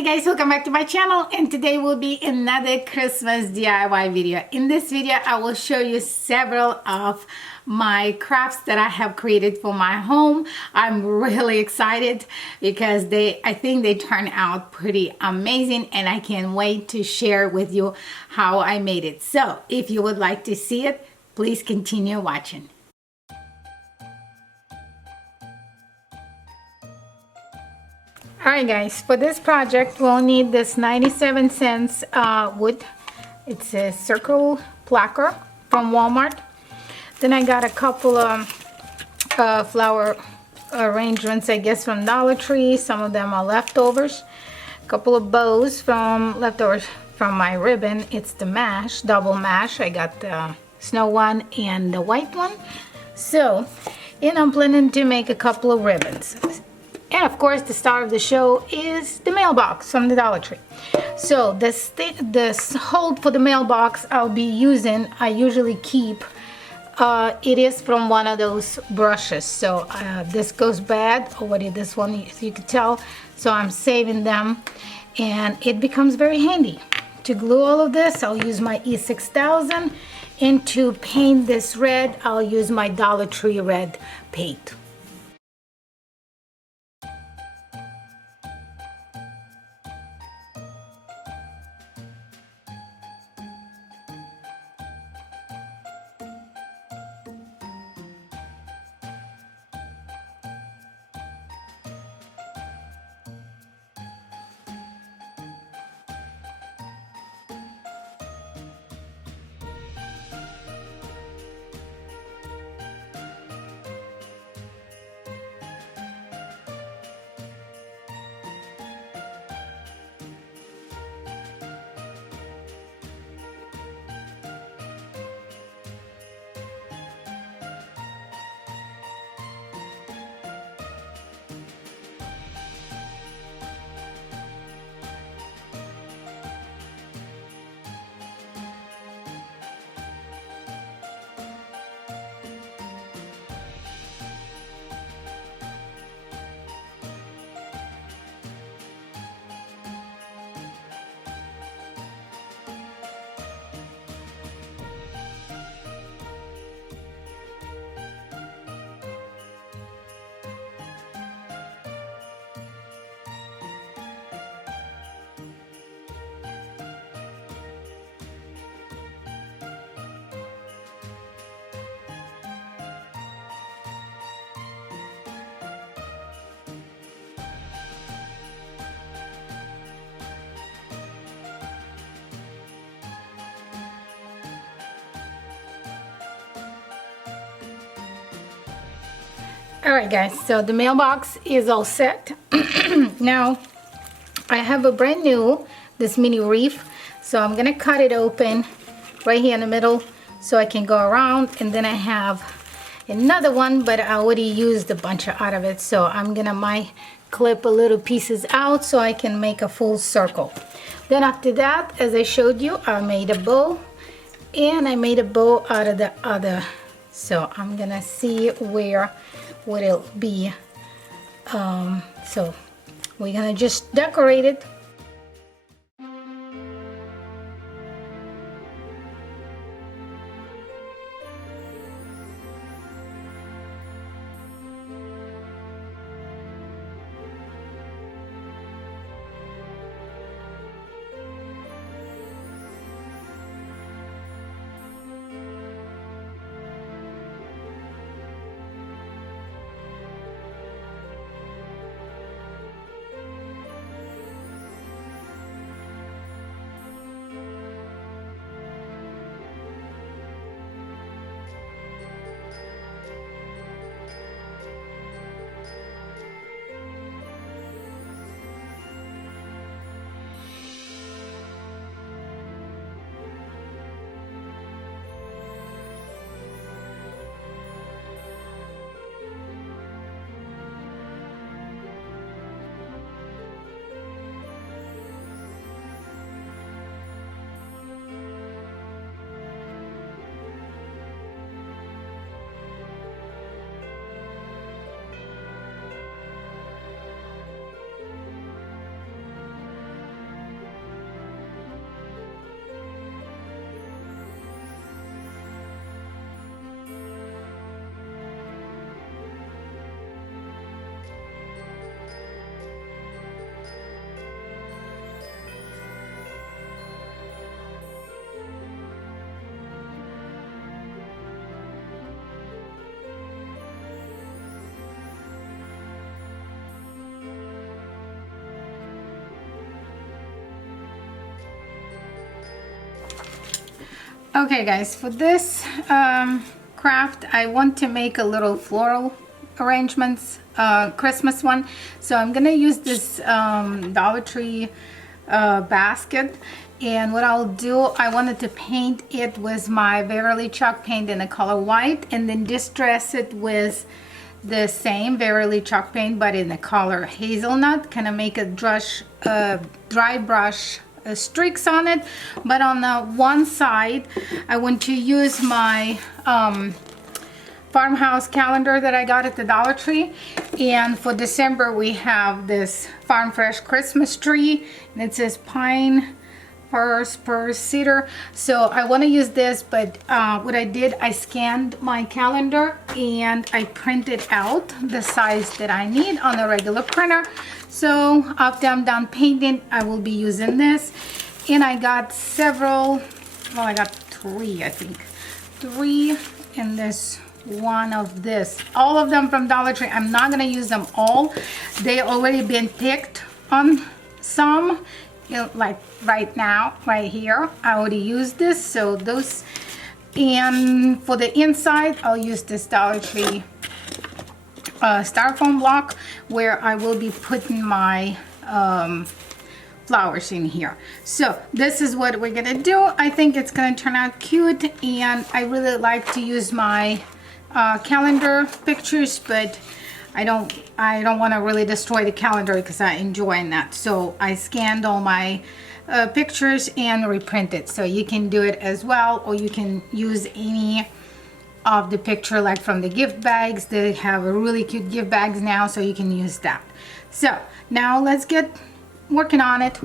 Hi guys, welcome back to my channel, and today will be another Christmas DIY video. In this video I will show you several of my crafts that I have created for my home. I'm really excited because I think they turn out pretty amazing, and I can't wait to share with you how I made it. So if you would like to see it, please continue watching. Alright guys, for this project we'll need this 97 cents wood. It's a circle placard from Walmart. Then I got a couple of flower arrangements, I guess, from Dollar Tree. Some of them are leftovers. A couple of bows from leftovers from my ribbon. It's the mash, double mash. I got the snow one and the white one. So, and I'm planning to make a couple of ribbons. And of course, the star of the show is the mailbox from the Dollar Tree. So this hold for the mailbox I'll be using, I usually keep, it is from one of those brushes. So this goes bad already, this one, as you can tell. So I'm saving them, and it becomes very handy. To glue all of this, I'll use my E6000. And to paint this red, I'll use my Dollar Tree red paint. Alright guys, so the mailbox is all set. Now I have a brand new, this mini reef, so I'm gonna cut it open right here in the middle so I can go around. And then I have another one, but I already used a bunch out of it, so I'm gonna clip a little pieces out so I can make a full circle. Then after that, as I showed you, I made a bow, and I made a bow out of the other. So I'm gonna see what it'll be. So we're gonna just decorate it. Okay guys, for this craft I want to make a little floral arrangements, Christmas one. So I'm gonna use this Dollar Tree basket, and what I'll do, I wanted to paint it with my Beverly chalk paint in the color white, and then distress it with the same Beverly chalk paint but in the color hazelnut, kind of make a dry brush streaks on it. But on the one side I want to use my farmhouse calendar that I got at the Dollar Tree, and for December we have this Farm Fresh Christmas tree, and it says pine, spruce, cedar. So I want to use this, but what I did, I scanned my calendar and I printed out the size that I need on the regular printer. So after I'm done painting, I will be using this. And I got several, well, I got three, I think. Three in this one of this. All of them from Dollar Tree. I'm not going to use them all. They already been picked on some. You know, like right now, right here, I already used this. So those, and for the inside, I'll use this Dollar Tree styrofoam block where I will be putting my flowers in here. So this is what we're gonna do. I think it's gonna turn out cute, and I really like to use my calendar pictures, but I don't want to really destroy the calendar because I enjoy that. So I scanned all my pictures and reprinted. So you can do it as well, or you can use any of the picture like from the gift bags. They have a really cute gift bags now, so you can use that. So now let's get working on it.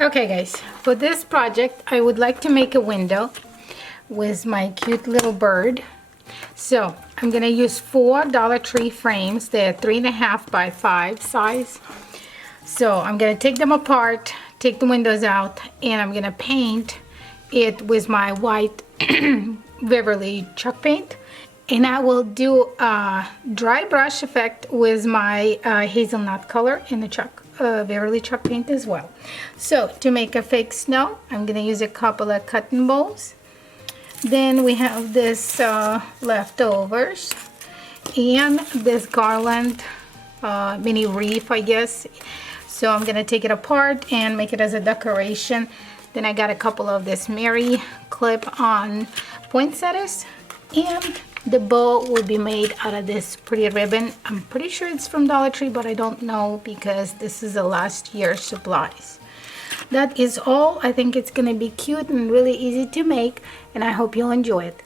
Okay guys, for this project I would like to make a window with my cute little bird. So I'm gonna use 4 Dollar Tree frames. They're 3.5 by 5 size. So I'm gonna take them apart, take the windows out, and I'm gonna paint it with my white Beverly chalk paint. And I will do a dry brush effect with my hazelnut color in the chalk, Beverly chalk paint as well. So to make a fake snow, I'm gonna use a couple of cotton balls. Then we have this leftovers and this garland mini wreath, I guess. So I'm gonna take it apart and make it as a decoration. Then I got a couple of this Mary clip-on poinsettias, and the bow will be made out of this pretty ribbon. I'm pretty sure it's from Dollar Tree, but I don't know because this is the last year's supplies. That is all. I think it's gonna be cute and really easy to make, and I hope you'll enjoy it.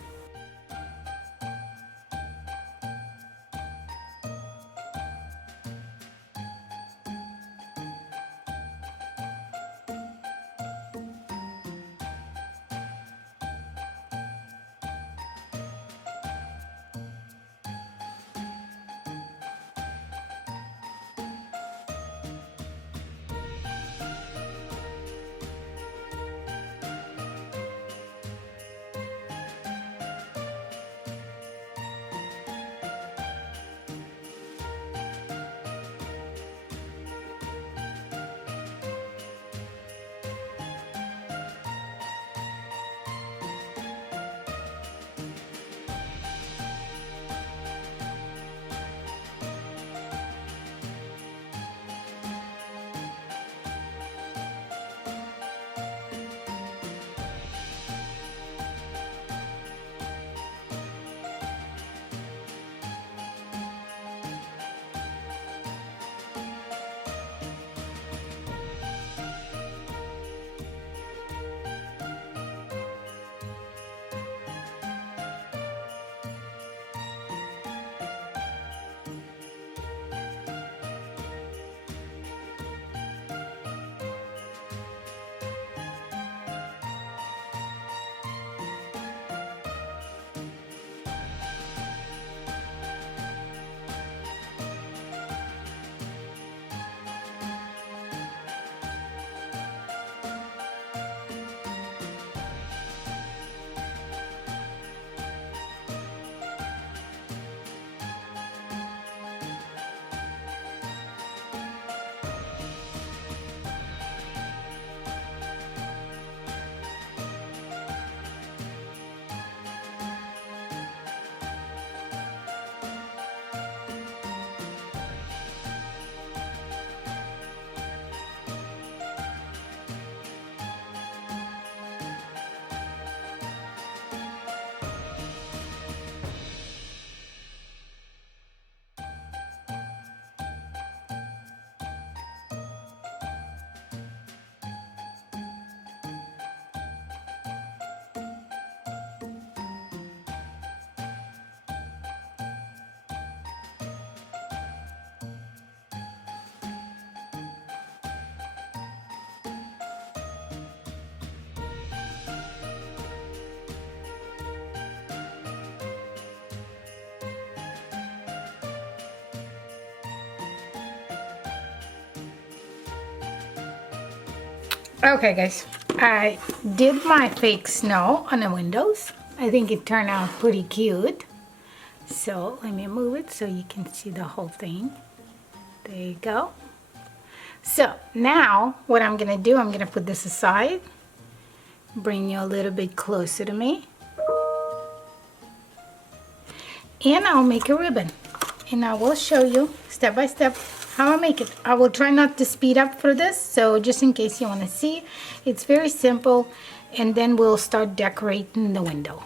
Okay guys, I did my fake snow on the windows. I think it turned out pretty cute. So let me move it so you can see the whole thing. There you go. So now what I'm gonna do, I'm gonna put this aside, bring you a little bit closer to me, and I'll make a ribbon. And I will show you step by step how I make it. I will try not to speed up for this, so just in case you want to see, it's very simple, and then we'll start decorating the window.